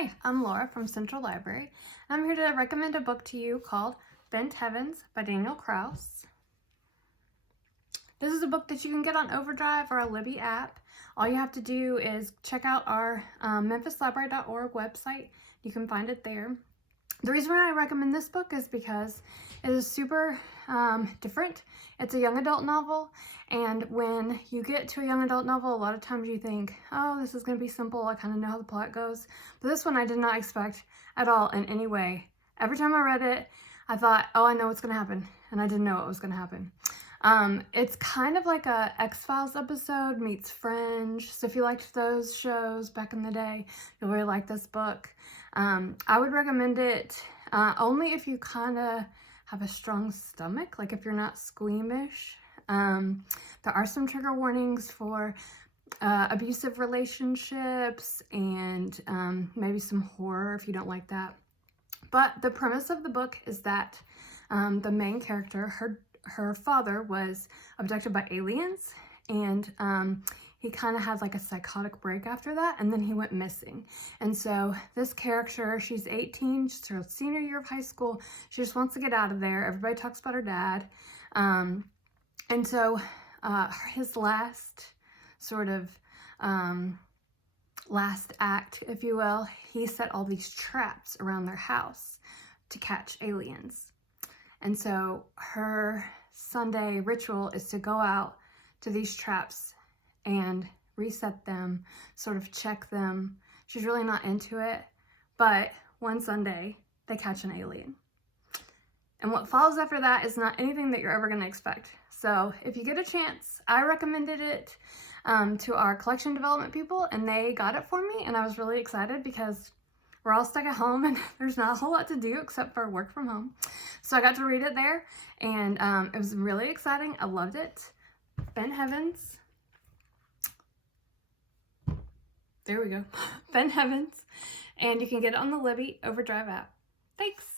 Hi, I'm Laura from Central Library. I'm here to recommend a book to you called Bent Heavens by Daniel Kraus. This is a book that you can get on Overdrive or a Libby app. All you have to do is check out our memphislibrary.org website. You can find it there. The reason why I recommend this book is because it is super different. It's a young adult novel, and when you get to a young adult novel, a lot of times you think, oh, this is going to be simple, I kind of know how the plot goes. But this one I did not expect at all in any way. Every time I read it, I thought, oh, I know what's going to happen, and I didn't know what was going to happen. It's kind of like a X-Files episode meets Fringe, so if you liked those shows back in the day, you'll really like this book. I would recommend it only if you kind of have a strong stomach, like if you're not squeamish. There are some trigger warnings for abusive relationships and maybe some horror if you don't like that. But the premise of the book is that the main character, her father was abducted by aliens, and he kind of had like a psychotic break after that, and then he went missing. And so this character, she's 18, she's her senior year of high school, she just wants to get out of there. Everybody talks about her dad. And so his last sort of last act, if you will, he set all these traps around their house to catch aliens. And so her Sunday ritual is to go out to these traps and reset them, sort of check them. She's really not into it, but one Sunday they catch an alien. And what follows after that is not anything that you're ever going to expect. So if you get a chance, I recommended it to our collection development people, and they got it for me, and I was really excited because we're all stuck at home and there's not a whole lot to do except for work from home. So I got to read it there, and it was really exciting. I loved it. Bent Heavens. There we go. Bent Heavens. And you can get it on the Libby Overdrive app. Thanks.